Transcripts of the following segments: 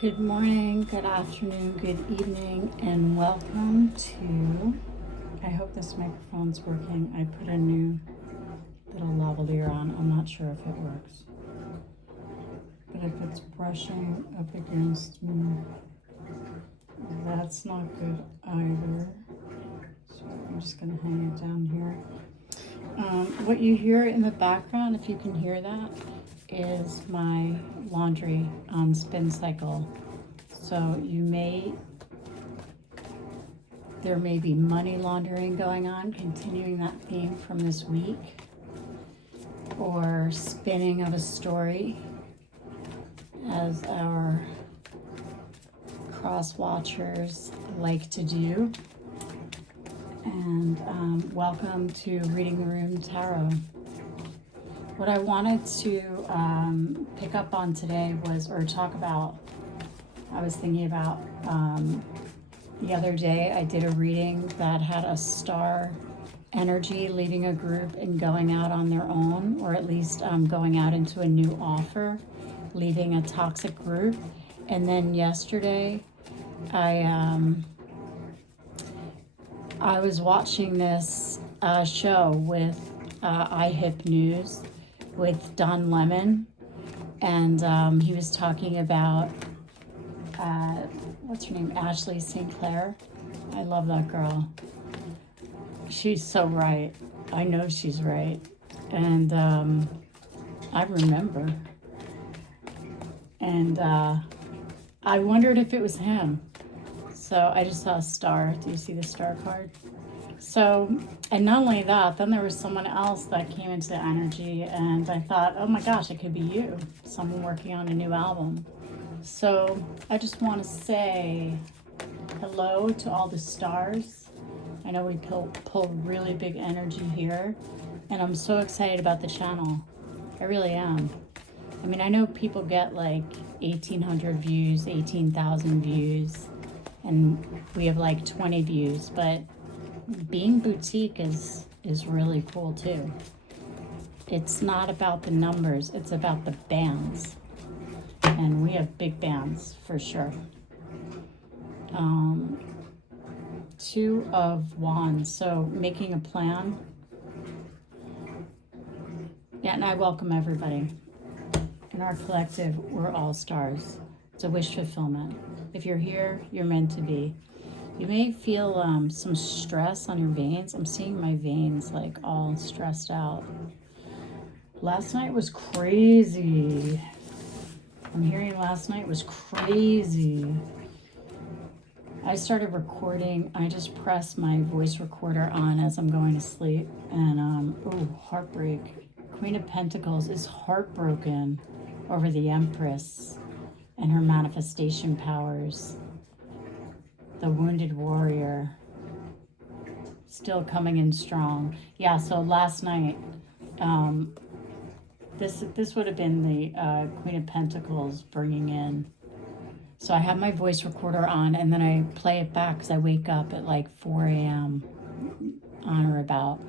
Good morning, good afternoon, good evening, and welcome to, I hope this microphone's working. I put a new little lavalier on. I'm not sure if it works. But if it's brushing up against me, that's not good either. So I'm just gonna hang it down here. What you hear in the background, if you can hear that, is my laundry on spin cycle. So there may be money laundering going on, continuing that theme from this week, or spinning of a story, as our cross watchers like to do. And welcome to Reading the Room Tarot. What I wanted to pick up on today talk about, I was thinking about the other day I did a reading that had a star energy leaving a group and going out on their own, or at least going out into a new offer, leaving a toxic group. And then yesterday I was watching this show with iHip News with Don Lemon, and he was talking about what's her name, Ashley St. Clair. I love that girl. She's so right. I know she's right. And I remember. And I wondered if it was him. So I just saw a star. Do you see the star card? So, and not only that, then there was someone else that came into the energy, and I thought, oh my gosh, it could be you, someone working on a new album. So I just want to say hello to all the stars. I know we pull really big energy here, and I'm so excited about the channel. I really am. I mean, I know people get like 1,800 views, 18,000 views, and we have like 20 views, but being boutique is really cool too. It's not about the numbers, it's about the bands. And we have big bands for sure. Two of Wands, so making a plan. Yeah, and I welcome everybody. In our collective, we're all stars. It's a wish fulfillment. If you're here, you're meant to be. You may feel some stress on your veins. I'm seeing my veins like all stressed out. Last night was crazy. I'm hearing last night was crazy. I started recording. I just pressed my voice recorder on as I'm going to sleep. And, heartbreak. Queen of Pentacles is heartbroken over the Empress and her manifestation powers. The wounded warrior, still coming in strong. Yeah, so last night, this would have been the Queen of Pentacles bringing in. So I have my voice recorder on, and then I play it back because I wake up at like 4 a.m. on or about,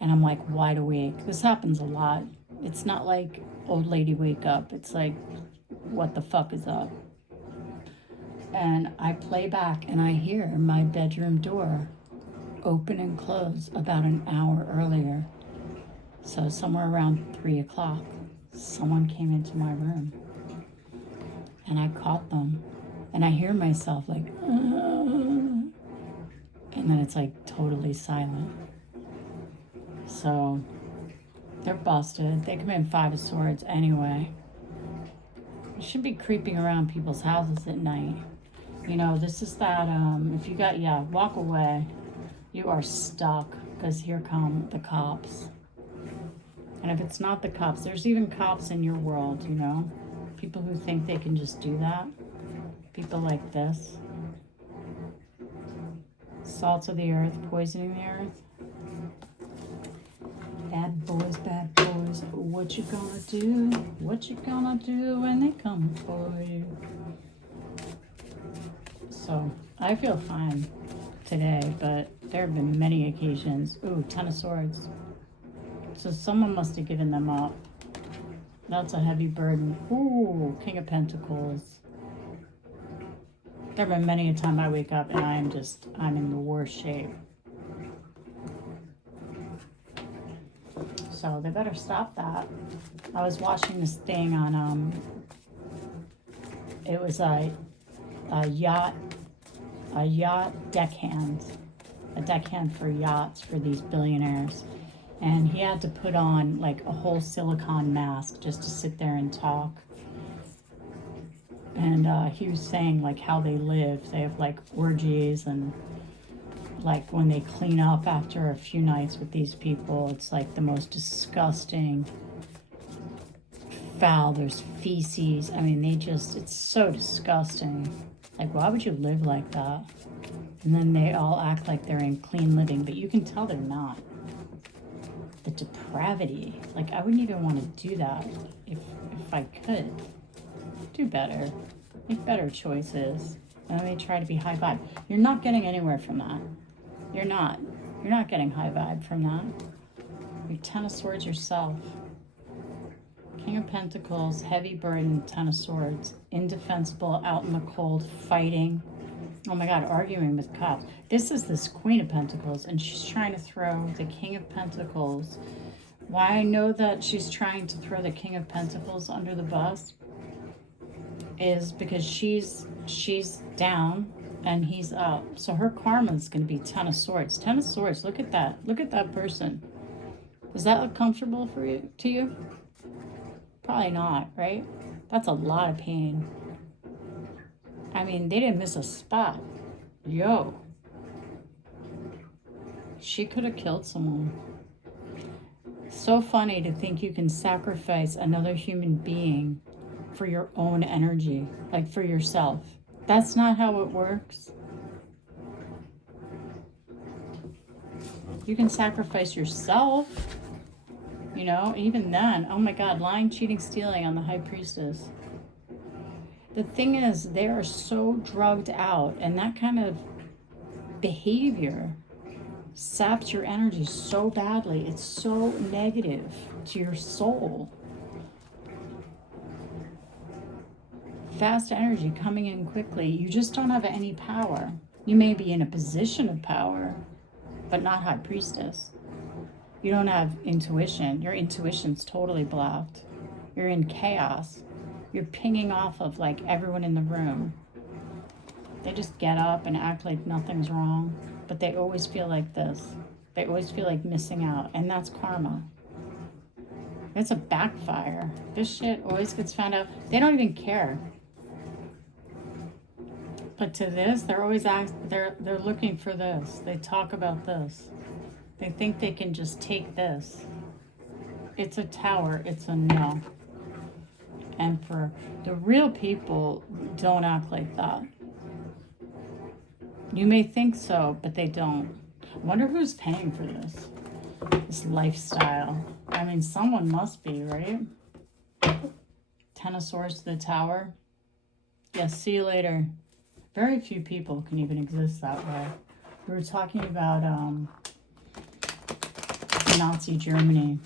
and I'm like wide awake. This happens a lot. It's not like old lady wake up. It's like, what the fuck is up? And I play back and I hear my bedroom door open and close about an hour earlier. So somewhere around 3 o'clock, someone came into my room and I caught them. And I hear myself like, and then it's like totally silent. So they're busted. They come in 5 of Swords anyway. You should be creeping around people's houses at night. You know, this is that, if you got, walk away. You are stuck, because here come the cops. And if it's not the cops, there's even cops in your world, you know? People who think they can just do that. People like this. Salt of the earth, poisoning the earth. Bad boys, what you gonna do? What you gonna do when they come for you? So I feel fine today, but there have been many occasions. Ooh, 10 of Swords. So someone must have given them up. That's a heavy burden. Ooh, King of Pentacles. There have been many a time I wake up and I'm in the worst shape. So they better stop that. I was watching this thing on, it was a yacht deckhand, a deckhand for yachts for these billionaires. And he had to put on like a whole silicone mask just to sit there and talk. And he was saying like how they live. They have like orgies, and like when they clean up after a few nights with these people, it's like the most disgusting, foul. There's feces. I mean, it's so disgusting. Like, why would you live like that? And then they all act like they're in clean living, but you can tell they're not. The depravity. Like, I wouldn't even want to do that if I could. Do better. Make better choices. And then they try to be high vibe. You're not getting anywhere from that. You're not. You're not getting high vibe from that. You're Ten of Swords yourself. King of Pentacles, heavy burden, Ten of Swords. Indefensible, out in the cold, fighting. Oh my God, arguing with cops. This is this Queen of Pentacles, and she's trying to throw the King of Pentacles. Why I know that she's trying to throw the King of Pentacles under the bus is because she's down and he's up. So her karma is going to be Ten of Swords. Ten of Swords, look at that. Look at that person. Does that look comfortable for you, to you? Probably not, right? That's a lot of pain. I mean, they didn't miss a spot. Yo. She could have killed someone. So funny to think you can sacrifice another human being for your own energy, like for yourself. That's not how it works. You can sacrifice yourself, you know, even then. Oh my God, lying, cheating, stealing on the High Priestess. The thing is, they are so drugged out, and that kind of behavior saps your energy so badly. It's so negative to your soul. Fast energy coming in quickly. You just don't have any power. You may be in a position of power, but not High Priestess. You don't have intuition. Your intuition's totally blocked. You're in chaos. You're pinging off of like everyone in the room. They just get up and act like nothing's wrong, but they always feel like this. They always feel like missing out, and that's karma. It's a backfire. This shit always gets found out. They don't even care. But to this, they're always they're looking for this. They talk about this. They think they can just take this. It's a tower. It's a no. And for the real people, don't act like that. You may think so, but they don't. I wonder who's paying for this lifestyle. I mean, someone must be, right? Ten of Swords to the Tower. Yes, see you later. Very few people can even exist that way. We were talking about Nazi Germany.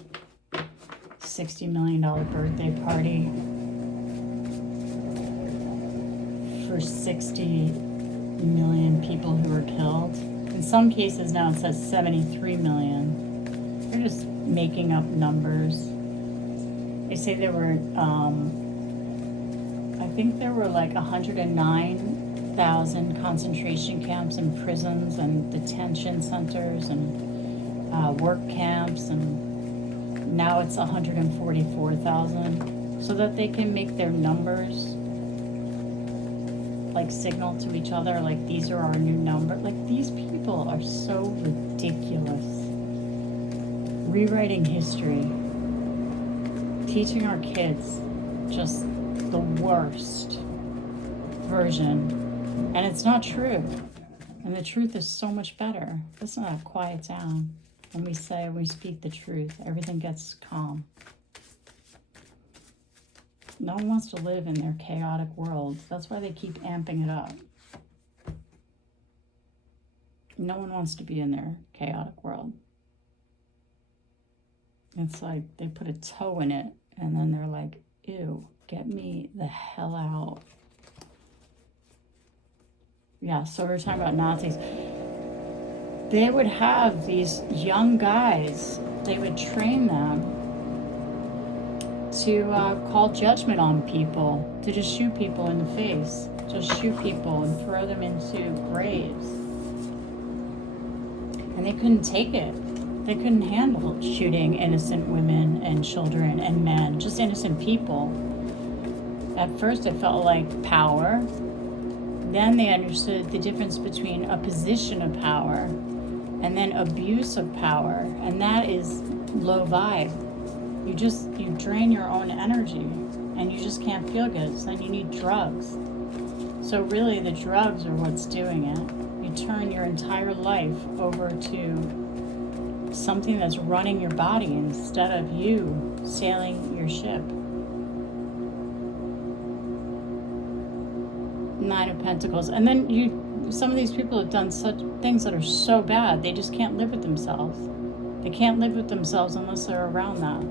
$60 million birthday party for 60 million people who were killed. In some cases now it says 73 million. They're just making up numbers. They say there were, I think there were like 109,000 concentration camps and prisons and detention centers and work camps, and now it's 144,000, so that they can make their numbers like signal to each other, like these are our new number. Like, these people are so ridiculous. Rewriting history, teaching our kids just the worst version, and it's not true. And the truth is so much better. Listen to that quiet down. When we speak the truth, everything gets calm. No one wants to live in their chaotic world. That's why they keep amping it up. No one wants to be in their chaotic world. It's like they put a toe in it, and then they're like, ew, get me the hell out. Yeah, so we were talking about Nazis. They would have these young guys, they would train them to call judgment on people, to just shoot people in the face, just shoot people and throw them into graves. And they couldn't take it. They couldn't handle shooting innocent women and children and men, just innocent people. At first it felt like power. Then they understood the difference between a position of power and then abuse of power. And that is low vibe. You drain your own energy and you just can't feel good. So then you need drugs. So really the drugs are what's doing it. You turn your entire life over to something that's running your body instead of you sailing your ship. Nine of Pentacles. And then some of these people have done such things that are so bad, they just can't live with themselves. They can't live with themselves unless they're around that.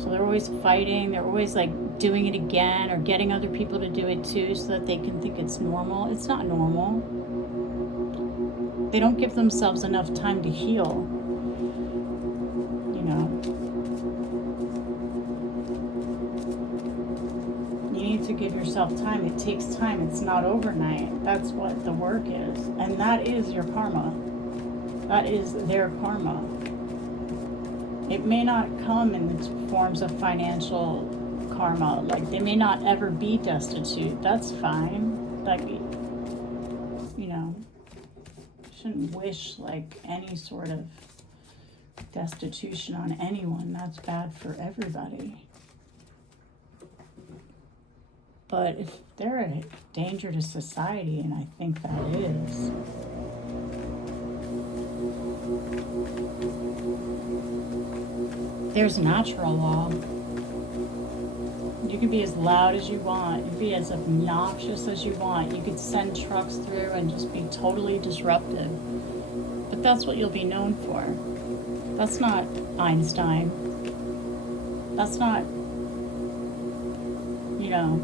So they're always fighting, they're always like doing it again or getting other people to do it too so that they can think it's normal. It's not normal. They don't give themselves enough time to heal. You know. You need to give yourself time. It takes time. It's not overnight. That's what the work is. And that is your karma. That is their karma. It may not come in the forms of financial karma. Like, they may not ever be destitute. That's fine. Like, you know, you shouldn't wish, like, any sort of destitution on anyone. That's bad for everybody. But if they're a danger to society, and I think that is, there's natural law. You can be as loud as you want. You can be as obnoxious as you want. You could send trucks through and just be totally disruptive. But that's what you'll be known for. That's not Einstein. That's not, you know,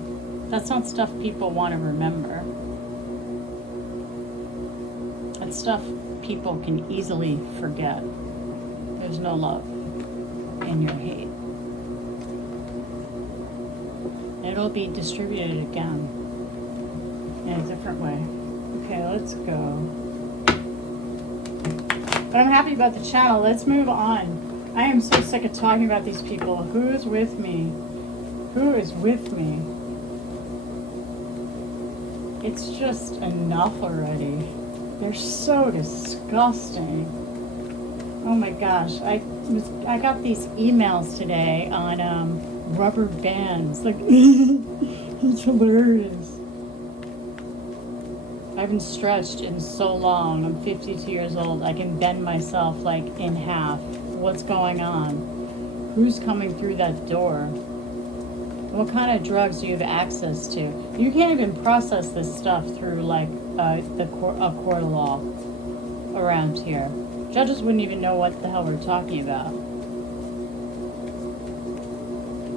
that's not stuff people want to remember. That's stuff people can easily forget. There's no love in your hate. It'll be distributed again in a different way. Okay, let's go. But I'm happy about the channel. Let's move on. I am so sick of talking about these people. Who's with me? Who is with me? It's just enough already. They're so disgusting. Oh my gosh. I got these emails today on rubber bands. Like, it's hilarious. I haven't stretched in so long. I'm 52 years old. I can bend myself like in half. What's going on? Who's coming through that door? What kind of drugs do you have access to? You can't even process this stuff through like a court of law around here. Judges wouldn't even know what the hell we're talking about.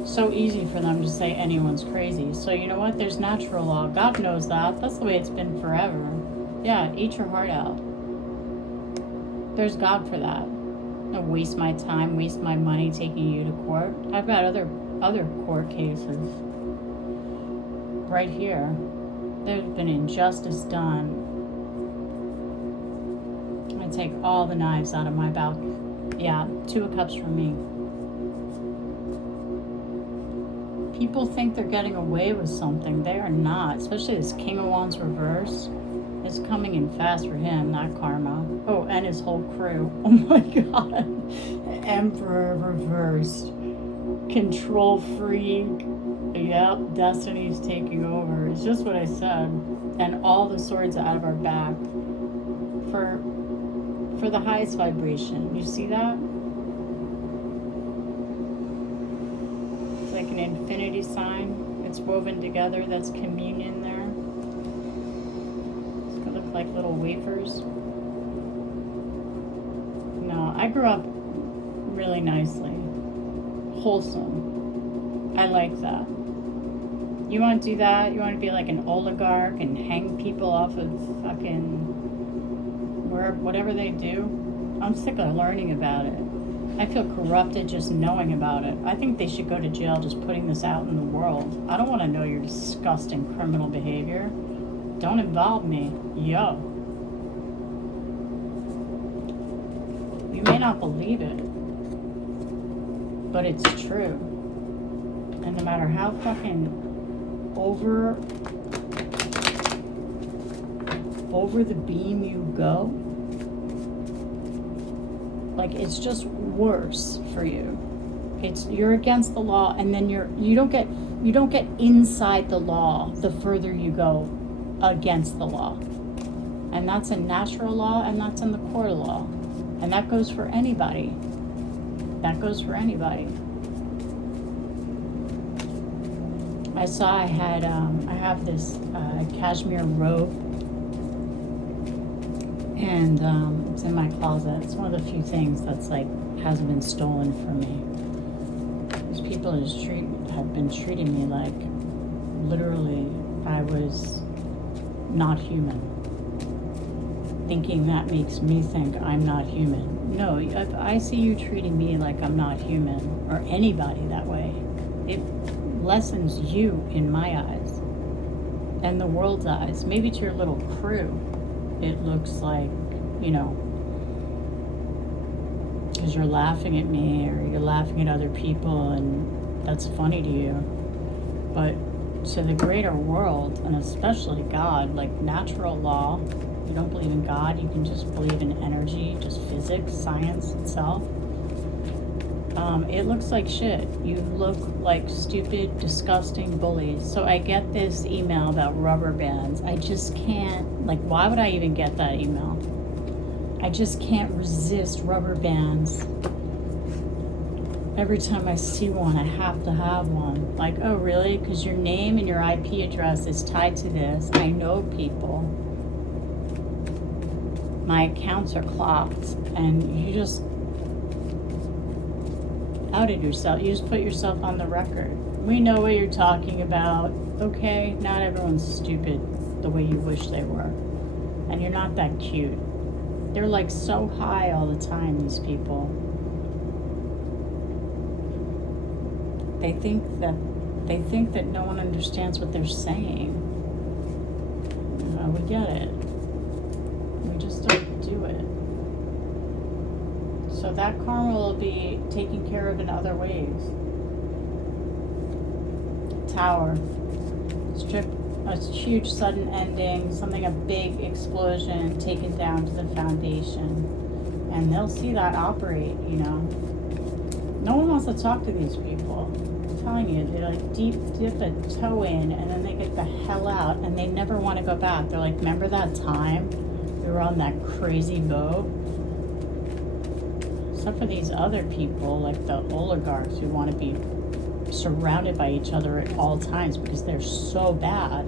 So easy for them to say anyone's crazy. So you know what? There's natural law. God knows that. That's the way it's been forever. Yeah, eat your heart out. There's God for that. Don't waste my time, waste my money taking you to court. I've got other court cases right here. There's been injustice done. I take all the knives out of my belt. Yeah, 2 of Cups from me. People think they're getting away with something. They are not. Especially this King of Wands reverse. It's coming in fast for him, not karma. Oh, and his whole crew. Oh my God. Emperor reversed. Control freak. Yep, destiny's taking over. It's just what I said. And all the swords out of our back for the highest vibration. You see that? It's like an infinity sign. It's woven together. That's communion there. It's gonna look like little wafers. No, I grew up really nicely. Wholesome. I like that. You want to do that? You want to be like an oligarch and hang people off of fucking whatever they do? I'm sick of learning about it. I feel corrupted just knowing about it. I think they should go to jail just putting this out in the world. I don't want to know your disgusting criminal behavior. Don't involve me. Yo. You may not believe it, but it's true. And no matter how fucking over the beam you go, like, it's just worse for you. You're against the law, and then you don't get inside the law the further you go against the law. And that's in natural law, and that's in the court of law. And that goes for anybody. That goes for anybody. I saw I have this cashmere robe, and it's in my closet. It's one of the few things that's like hasn't been stolen from me. These people have been treating me like literally I was not human, thinking that makes me think I'm not human. No, if I see you treating me like I'm not human, or anybody that way, it lessens you in my eyes and the world's eyes. Maybe to your little crew it looks like, because you're laughing at me or you're laughing at other people and that's funny to you. But to the greater world, and especially God, like natural law, you don't believe in God, you can just believe in energy, just physics, science itself. It looks like shit. You look like stupid, disgusting bullies. So I get this email about rubber bands. I just can't, like, why would I even get that email? I just can't resist rubber bands. Every time I see one, I have to have one. Like, oh, really? Because your name and your IP address is tied to this. I know people. My accounts are clocked, and you just outed yourself. You just put yourself on the record. We know what you're talking about. Okay, not everyone's stupid the way you wish they were. And you're not that cute. They're like so high all the time, these people. They think that no one understands what they're saying. We get it. We just don't do it. So that karma will be taken care of in other ways. Tower. A huge sudden ending, a big explosion taken down to the foundation. And they'll see that operate, No one wants to talk to these people. I'm telling you, they like dip a toe in and then they get the hell out and they never want to go back. They're like, remember that time we were on that crazy boat? Except for these other people, like the oligarchs who want to be surrounded by each other at all times because they're so bad.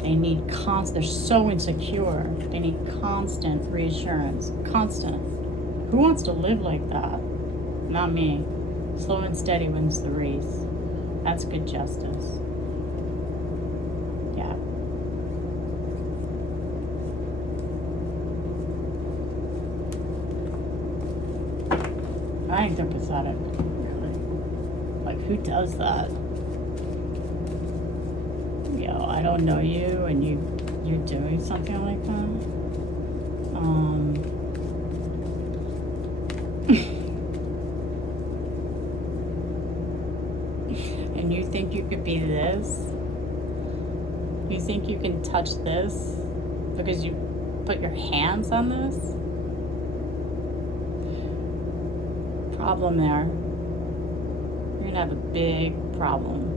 They need they're so insecure. They need constant reassurance. Constant. Who wants to live like that? Not me. Slow and steady wins the race. That's good justice. Yeah. I think they're pathetic. Really. Like, who does that? I don't know you, and you're doing something like that. And you think you could be this? You think you can touch this because you put your hands on this? Problem there. You're gonna have a big problem.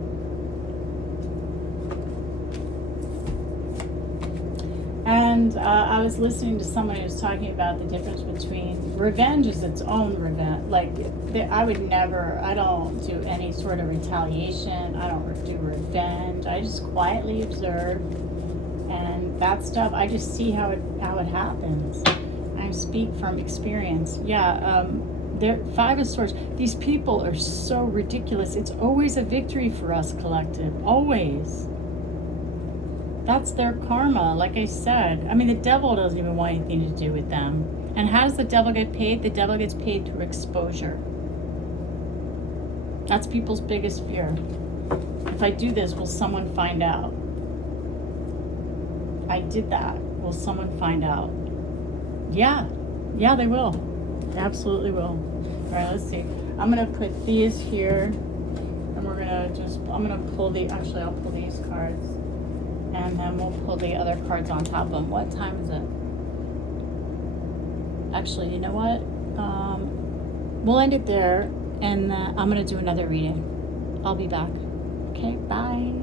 And I was listening to someone who was talking about the difference between revenge is its own revenge. Like, I don't do any sort of retaliation. I don't do revenge. I just quietly observe. And that stuff, I just see how it happens. I speak from experience. Yeah, Five of Swords. These people are so ridiculous. It's always a victory for us, collective. Always. That's their karma, like I said. I mean, the devil doesn't even want anything to do with them. And how does the devil get paid? The devil gets paid through exposure. That's people's biggest fear. If I do this, will someone find out? I did that. Will someone find out? Yeah. Yeah, they will. They absolutely will. All right, let's see. I'm going to put these here. And we're going to I'm going to pull actually, I'll pull these cards. And then we'll pull the other cards on top of them. What time is it? Actually, you know what? We'll end it there. And I'm going to do another reading. I'll be back. Okay, bye.